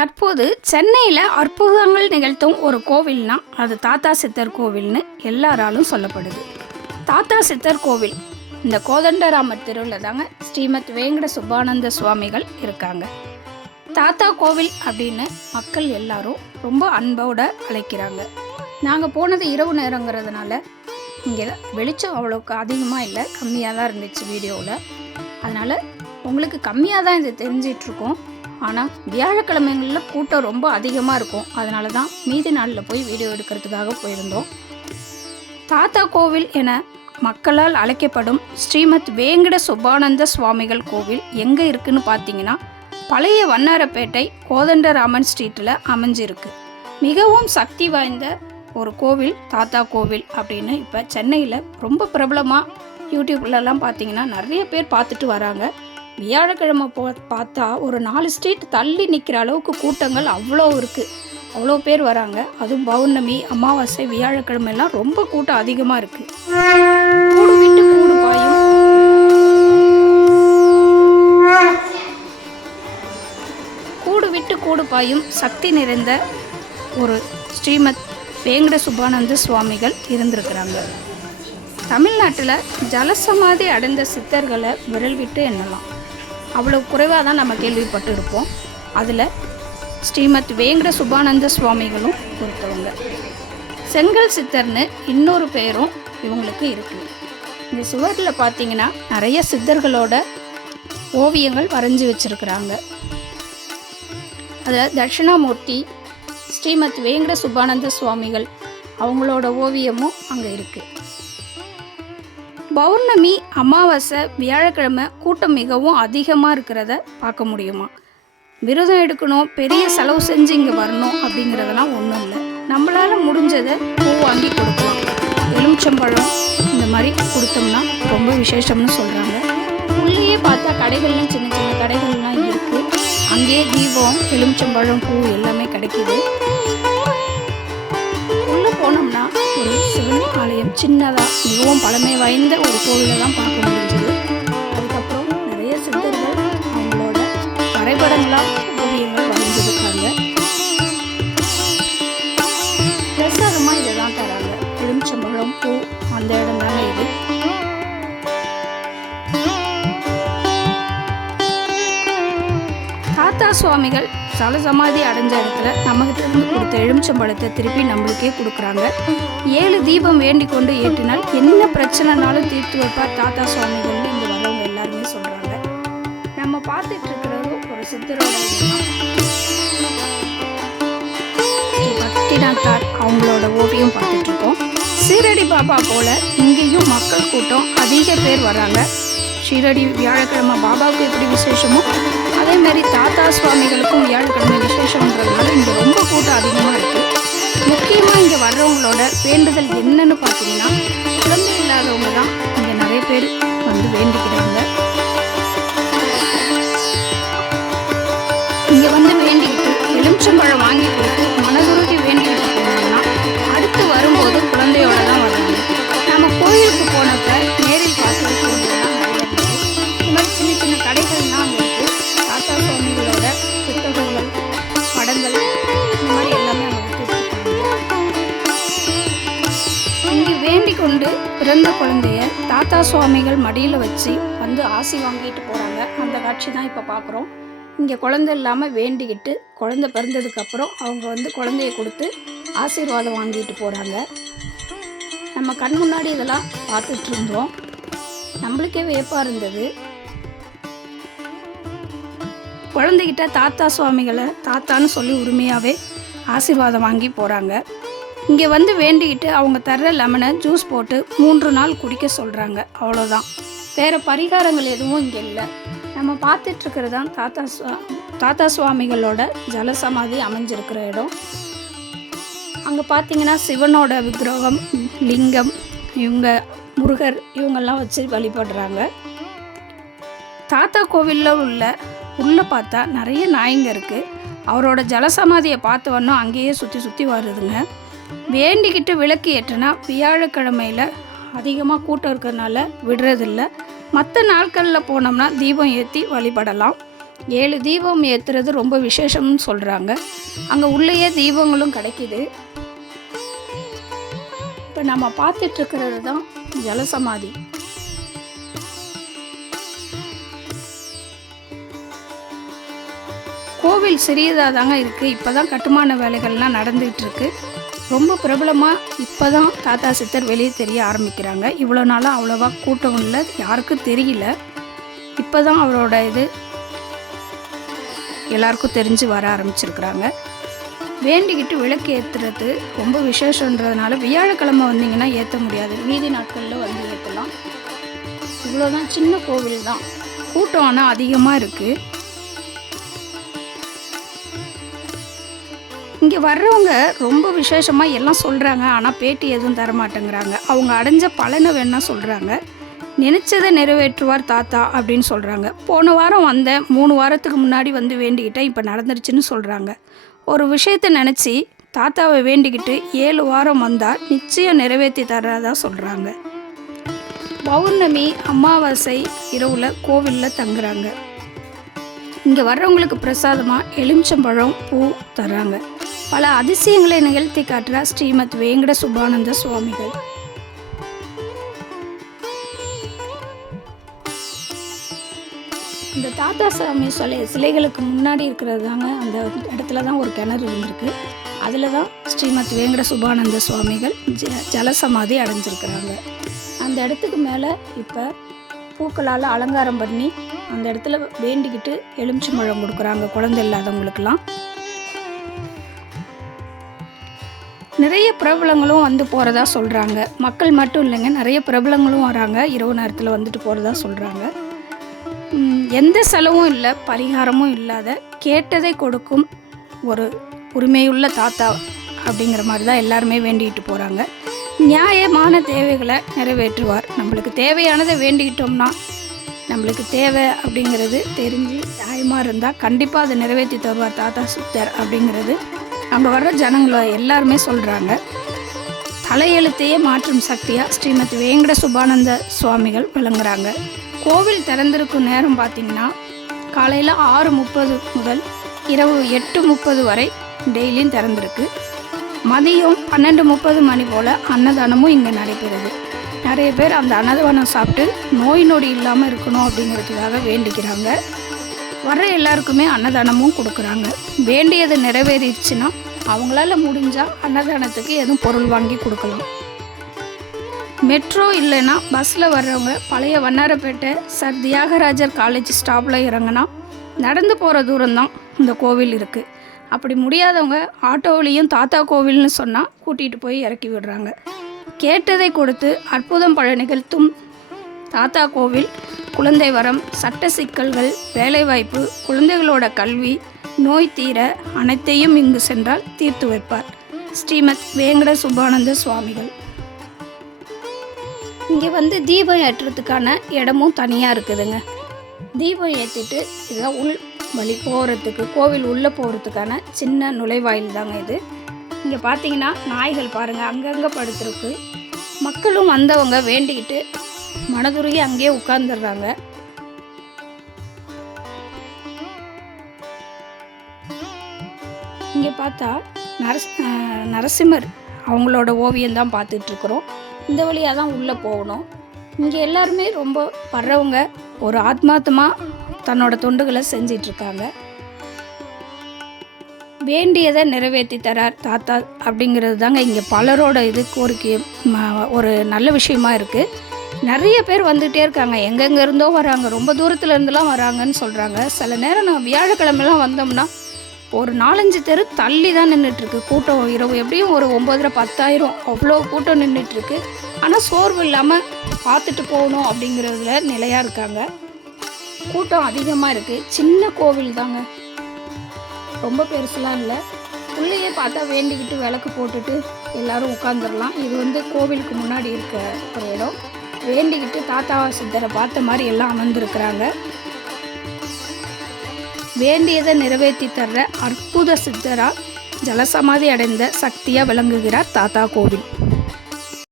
தற்போது சென்னையில் அற்புதங்கள் நிகழ்த்தும் ஒரு கோவில்னா அது தாத்தா சித்தர் கோவில்னு எல்லாராலும் சொல்லப்படுது. தாத்தா சித்தர் கோவில் இந்த கோதண்டராமர் தெருவில் தாங்க ஸ்ரீமத் வேங்கட சுப்பானந்த சுவாமிகள் இருக்காங்க. தாத்தா கோவில் அப்படின்னு மக்கள் எல்லாரும் ரொம்ப அன்போடு அழைக்கிறாங்க. நாங்கள் போனது இரவு நேரங்கிறதுனால இங்கே வெளிச்சம் அவ்வளோக்கு அதிகமாக இல்லை, கம்மியாக தான் இருந்துச்சு வீடியோவில். அதனால் உங்களுக்கு கம்மியாக தான் இது தெரிஞ்சிட்ருக்கோம். ஆனால் வியாழக்கிழமைகளில் கூட்டம் ரொம்ப அதிகமாக இருக்கும். அதனால தான் மீதி நாளில் போய் வீடியோ எடுக்கிறதுக்காக போயிருந்தோம். தாத்தா கோவில் என மக்களால் அழைக்கப்படும் ஸ்ரீமத் வேங்கட சுப்பானந்த சுவாமிகள் கோவில் எங்கே இருக்குதுன்னு பார்த்தீங்கன்னா பழைய வண்ணாரப்பேட்டை கோதண்டராமன் ஸ்ட்ரீட்டில் அமைஞ்சிருக்கு. மிகவும் சக்தி வாய்ந்த ஒரு கோவில் தாத்தா கோவில் அப்படின்னு இப்போ சென்னையில் ரொம்ப பிரபலமாக யூடியூப்லலாம் பார்த்தீங்கன்னா நிறைய பேர் பார்த்துட்டு வராங்க. வியாழக்கிழமை பார்த்தா ஒரு 4 ஸ்ட்ரீட் தள்ளி நிற்கிற அளவுக்கு கூட்டங்கள் அவ்வளோ இருக்குது, அவ்வளோ பேர் வராங்க. அதுவும் பௌர்ணமி, அமாவாசை, வியாழக்கிழமைலாம் ரொம்ப கூட்டம் அதிகமாக இருக்குது. கூடு விட்டு கூடு பாயும் கூடு விட்டு கூடு பாயும் சக்தி நிறைந்த ஒரு ஸ்ரீமத் வேங்கட சுப்பானந்த சுவாமிகள் இருந்திருக்கிறாங்க. தமிழ்நாட்டில் ஜலசமாதி அடைந்த சித்தர்களை விரல் விட்டு எண்ணலாம், அவ்வளோ குறைவாக தான் நம்ம கேள்விப்பட்டு இருப்போம். அதில் ஸ்ரீமத் வேங்கட சுப்பானந்த சுவாமிகளும் பொறுத்தவங்க. செங்கல் சித்தர்னு இன்னொரு பேரும் இவங்களுக்கு இருக்குது. இந்த சுவரில் பார்த்தீங்கன்னா நிறைய சித்தர்களோட ஓவியங்கள் வரைஞ்சி வச்சுருக்கிறாங்க. அதில் தட்சிணாமூர்த்தி, ஸ்ரீமத் வேங்கட சுப்பானந்த சுவாமிகள் அவங்களோட ஓவியமும் அங்கே இருக்குது. பௌர்ணமி, அமாவாசை, வியாழக்கிழமை கூட்டம் மிகவும் அதிகமாக இருக்கிறத பார்க்க முடியுமா? விரதம் எடுக்கணும், பெரிய செலவு செஞ்சு இங்கே வரணும் அப்படிங்கிறதெல்லாம் ஒன்றும் இல்லை. நம்மளால் முடிஞ்சதை பூ வாங்கி கொடுக்கலாம். எலுமிச்சம்பழம் இந்த மாதிரி கொடுத்தோம்னா ரொம்ப விசேஷம்னு சொல்கிறாங்க. உள்ளேயே பார்த்தா கடைகள்லாம் சின்ன சின்ன கடைகள்லாம் இருக்குது. அங்கேயே தீபம், எலுமிச்சம்பழம், பூ எல்லாமே கிடைக்கிது. உள்ளே போனோம்னா ஒரு சிவன் ஆலயம் சின்னதாக மிகவும் பழமை வாய்ந்த ஒரு கோவிலை தான் பார்க்க முடிஞ்சது. அதுக்கப்புறம் நிறைய சித்தர்கள் அவங்களோட வரைபடங்களாக ஓவியங்கள் வரைஞ்சிருக்காங்க. பிரசாதமாக இதை தான் தராங்க. எலுமிச்சம்பழம், பூ அந்த இடம் தாங்க இது. தாத்தா சுவாமிகள் சலசமாதி அடைஞ்ச இடத்துல நம்மகிட்ட இருந்து கொடுத்த எலுமிச்சம்பழத்தை திருப்பி நம்மளுக்கே கொடுக்குறாங்க. 7 தீபம் வேண்டி கொண்டு ஏற்றினால் என்ன பிரச்சனைனாலும் தீர்த்து வைப்பார் தாத்தா சுவாமிகள்னு இங்கே வரவங்க எல்லாருமே சொல்கிறாங்க. நம்ம பார்த்துட்டு இருக்கிறது ஒரு சித்தரோட ஸ்ரீ பக்திநாத்தார் அவங்களோட ஓவியம் பார்த்துட்ருக்கோம். சீரடி பாபா போல் இங்கேயும் மக்கள் கூட்டம் அதிக பேர் வராங்க. ஷீரடி வியாழக்கிழமை பாபாவுக்கு எப்படி விசேஷமோ அதேமாதிரி தாத்தா சுவாமிகளுக்கும் வியாழக்கிழமை விசேஷம்ன்றதுனால இங்கே ரொம்ப கூட்டம் அதிகமாக இருக்குது. முக்கியமாக இங்கே வர்றவங்களோட வேண்டுதல் என்னன்னு பார்த்தீங்கன்னா குழந்தை இல்லாதவங்க தான் இங்கே நிறைய பேர் வந்து வேண்டிக்கிறாங்க. இங்கே வந்து வேண்டிக்கிட்டு எலுமிச்சம்பழம் வாங்கி கொடுத்து மனதுருகி வேண்டிக்கிட்டு போனோம்னா அடுத்து வரும்போது குழந்தையோட தான் வராங்க. நம்ம கோயிலுக்கு போனப்ப நேரில் பார்த்து இந்த மாதிரி சின்ன சின்ன கடைகள்லாம் அங்கே இருக்குது. தாத்தா சுவாமிகளோட புத்தகங்கள், படங்கள் இந்த மாதிரி எல்லாமே அவங்க வச்சுருக்காங்க. இங்கே வேண்டிக் கொண்டு பிறந்த குழந்தைய தாத்தா சுவாமிகள் மடியில் வச்சு வந்து ஆசி வாங்கிட்டு போகிறாங்க. அந்த காட்சி தான் இப்போ பார்க்குறோம். இங்கே குழந்தை இல்லாமல் வேண்டிக்கிட்டு குழந்தை பிறந்ததுக்கப்புறம் அவங்க வந்து குழந்தைய கொடுத்து ஆசீர்வாதம் வாங்கிட்டு போகிறாங்க. நம்ம கண் முன்னாடி இதெல்லாம் பார்த்துட்டு இருந்தோம். நம்மளுக்கே வியப்பாக இருந்தது. குழந்தைகிட்ட தாத்தா சுவாமிகளை தாத்தான்னு சொல்லி உரிமையாகவே ஆசீர்வாதம் வாங்கி போகிறாங்க. இங்கே வந்து வேண்டிக்கிட்டு அவங்க தர்ற லெமனை ஜூஸ் போட்டு 3 நாள் குடிக்க சொல்கிறாங்க. அவ்வளோதான், வேறு பரிகாரங்கள் எதுவும் இங்கே இல்லை. நம்ம பார்த்துட்ருக்கிறது தான் தாத்தா சுவாமிகளோட ஜலசமாதி அமைஞ்சிருக்கிற இடம். அங்கே பார்த்தீங்கன்னா சிவனோட விக்கிரகம், லிங்கம், இவங்க முருகர் இவங்கெல்லாம் வச்சு வழிபடுறாங்க. தாத்தா கோவிலில் உள்ளே பார்த்தா நிறைய நாய்ங்க இருக்குது. அவரோட ஜலசமாதியை பார்த்து வரணும் அங்கேயே சுற்றி சுற்றி வருதுங்க. வேண்டிக்கிட்டு விளக்கு ஏற்றுனா வியாழக்கிழமையில் அதிகமாக கூட்டம் இருக்கிறதுனால விடுறதில்ல. மற்ற நாட்களில் போனோம்னா தீபம் ஏற்றி வழிபடலாம். 7 தீபம் ஏற்றுறது ரொம்ப விசேஷம்னு சொல்கிறாங்க. அங்கே உள்ளேயே தீபங்களும் கிடைக்கிது. இப்போ நம்ம பார்த்துட்ருக்கிறது தான் ஜலசமாதி. கோவில் சிறியதாக தாங்க இருக்குது. இப்போ தான் கட்டுமான வேலைகள்லாம் நடந்துகிட்ருக்கு. ரொம்ப பிரபலமாக இப்போ தான் தாத்தா சித்தர் வெளியே தெரிய ஆரம்பிக்கிறாங்க. இவ்வளோ நாளாக அவ்வளோவா கூட்டம் இல்லை, யாருக்கும் தெரியல. இப்போ தான் அவரோட இது எல்லாருக்கும் தெரிஞ்சு வர ஆரம்பிச்சிருக்கிறாங்க. வேண்டிக்கிட்டு விளக்கு ஏற்றுறது ரொம்ப விசேஷன்றதுனால வியாழக்கிழமை வந்தீங்கன்னா ஏற்ற முடியாது, மீதி நாட்களில் வந்து ஏற்றலாம். இவ்வளோதான், சின்ன கோவில் தான், கூட்டம் ஆனால் அதிகமாக இருக்குது. இங்கே வர்றவங்க ரொம்ப விசேஷமாக எல்லாம் சொல்கிறாங்க, ஆனால் பேட்டி எதுவும் தரமாட்டேங்கிறாங்க. அவங்க அடைஞ்ச பலனை வேணால் சொல்கிறாங்க. நினச்சதை நிறைவேற்றுவார் தாத்தா அப்படின்னு சொல்கிறாங்க. போன வாரம் வந்த 3 வாரத்துக்கு முன்னாடி வந்து வேண்டிக்கிட்டேன், இப்போ நடந்துருச்சுன்னு சொல்கிறாங்க. ஒரு விஷயத்தை நினச்சி தாத்தாவை வேண்டிக்கிட்டு 7 வாரம் வந்தால் நிச்சயம் நிறைவேற்றி தர்றதா சொல்கிறாங்க. பௌர்ணமி அமாவாசை இரவில் கோவிலில் தங்குறாங்க. இங்கே வர்றவங்களுக்கு பிரசாதமாக எலுமிச்சம்பழம் பூ தர்றாங்க. பல அதிசயங்களை நிகழ்த்தி காட்டுற ஸ்ரீமத் வேங்கட சுபானந்த சுவாமிகள். இந்த தாத்தா சாமி சிலைகளுக்கு முன்னாடி இருக்கிறது தாங்க, அந்த இடத்துல தான் ஒரு கிணறு இருந்திருக்கு. அதில் தான் ஸ்ரீமத் வேங்கட சுபானந்த சுவாமிகள் ஜலசமாதி அடைஞ்சிருக்கிறாங்க. அந்த இடத்துக்கு மேலே இப்போ பூக்களால் அலங்காரம் பண்ணி அந்த இடத்துல வேண்டிக்கிட்டு எலுமிச்சம்பழம் கொடுக்குறாங்க குழந்தை இல்லாதவங்களுக்கெல்லாம். நிறைய பிரபலங்களும் வந்து போகிறதா சொல்கிறாங்க. மக்கள் மட்டும் இல்லைங்க, நிறைய பிரபலங்களும் வராங்க, இரவு நேரத்தில் வந்துட்டு போகிறதா சொல்கிறாங்க. எந்த செலவும் இல்லை, பரிகாரமும் இல்லாத கேட்டதை கொடுக்கும் ஒரு உரிமையுள்ள தாத்தா அப்படிங்கிற மாதிரி தான் எல்லாருமே வேண்டிக்கிட்டு போகிறாங்க. நியாயமான தேவைகளை நிறைவேற்றுவார். நம்மளுக்கு தேவையானதை வேண்டிக்கிட்டோம்னா, நம்மளுக்கு தேவை அப்படிங்கிறது தெரிஞ்சு நியாயமாக இருந்தால் கண்டிப்பாக அதை நிறைவேற்றி தருவார் தாத்தா சித்தர் அப்படிங்கிறது அங்கே வர்ற ஜனங்களை எல்லாருமே சொல்கிறாங்க. தலையெழுத்தையே மாற்றும் சக்தியாக ஸ்ரீமத் வேங்கட சுபானந்த சுவாமிகள் விளங்குறாங்க. கோவில் திறந்திருக்கும் நேரம் பார்த்திங்கன்னா காலையில் 6:30 முதல் இரவு 8:30 வரை டெய்லியும் திறந்திருக்கு. மதியம் 12:30 மணி போல் அன்னதானமும் இங்கே நடைபெறுது. நிறைய பேர் அந்த அன்னதானம் சாப்பிட்டு நோய் நொடி இல்லாமல் இருக்கணும் அப்படிங்கிறதுக்காக வேண்டிக்கிறாங்க. வர்ற எல்லாருக்குமே அன்னதானமும் கொடுக்குறாங்க. வேண்டியது நிறைவேறிடுச்சுன்னா அவங்களால முடிஞ்சால் அன்னதானத்துக்கு எதுவும் பொருள் வாங்கி கொடுக்கலாம். மெட்ரோ இல்லைன்னா பஸ்ஸில் வர்றவங்க பழைய வண்ணாரப்பேட்டை சர் தியாகராஜர் காலேஜ் ஸ்டாப்பில் இறங்கினா நடந்து போகிற தூரம்தான் இந்த கோவில் இருக்குது. அப்படி முடியாதவங்க ஆட்டோவிலையும் தாத்தா கோவில்னு சொன்னால் கூட்டிகிட்டு போய் இறக்கி விடுறாங்க. கேட்டதை கொடுத்து அற்புதம் பல நிகழ்த்தும் தாத்தா கோவில் குழந்தை வரம், சட்ட சிக்கல்கள், வேலைவாய்ப்பு, குழந்தைகளோட கல்வி, நோய் தீர அனைத்தையும் இங்கு சென்றால் தீர்த்து வைப்பார் ஸ்ரீமத் வேங்கட சுபானந்த சுவாமிகள். இங்கே வந்து தீபம் ஏற்றுறதுக்கான இடமும் தனியாக இருக்குதுங்க. தீபம் ஏற்றிட்டு இதுதான் உள் வழி போகிறதுக்கு, கோவில் உள்ளே போகிறதுக்கான சின்ன நுழைவாயில் தாங்க இது. இங்கே பார்த்தீங்கன்னா நாய்கள் பாருங்கள் அங்கங்கே படுத்துருக்கு. மக்களும் வந்தவங்க வேண்டிக்கிட்டு மனதுருகி அங்கேயே உட்கார்ந்துடுறாங்க. இங்கே பார்த்தா நரசிம்மர் அவங்களோட ஓவியம் தான் பார்த்துட்ருக்குறோம். இந்த வழியாக தான் உள்ளே போகணும். இங்கே எல்லாருமே ரொம்ப வர்றவங்க ஒரு ஆத்மார்த்தமாக தன்னோட தொண்டுகளை செஞ்சிட்ருக்காங்க. வேண்டியதை நிறைவேற்றி தரார் தாத்தா அப்படிங்கிறது தாங்க இங்கே பலரோட இது கோரிக்கை ஒரு நல்ல விஷயமா இருக்குது. நிறைய பேர் வந்துகிட்டே இருக்காங்க, எங்கெங்கே இருந்தோ வராங்க, ரொம்ப தூரத்தில் இருந்துலாம் வராங்கன்னு சொல்கிறாங்க. சில நேரம் நான் வியாழக்கிழமெல்லாம் வந்தோம்னா ஒரு 4-5 தெரு தள்ளி தான் நின்றுட்டுருக்கு கூட்டம். இரவு எப்படியும் ஒரு 9,000-10,000 அவ்வளோ கூட்டம் நின்றுட்டுருக்கு. ஆனால் சோர்வு இல்லாமல் பார்த்துட்டு போகணும் அப்படிங்கிறதுல நிலையாக இருக்காங்க. கூட்டம் அதிகமாக இருக்குது. சின்ன கோவில் தாங்க, ரொம்ப பெருசுலாம் இல்லை. உள்ளேயே பார்த்தா வேண்டிக்கிட்டு விளக்கு போட்டுட்டு எல்லோரும் உட்காந்துடலாம். இது வந்து கோவிலுக்கு முன்னாடி இருக்க ஒரு இடம். வேண்டிக்கிட்டு தாத்தா சித்தரை பார்த்த மாதிரி எல்லாம் அமர்ந்துருக்கிறாங்க. வேண்டியதை நிறைவேற்றி தர்ற அற்புத சித்தராக ஜலசமாதி அடைந்த சக்தியாக விளங்குகிறார் தாத்தா கோவில்.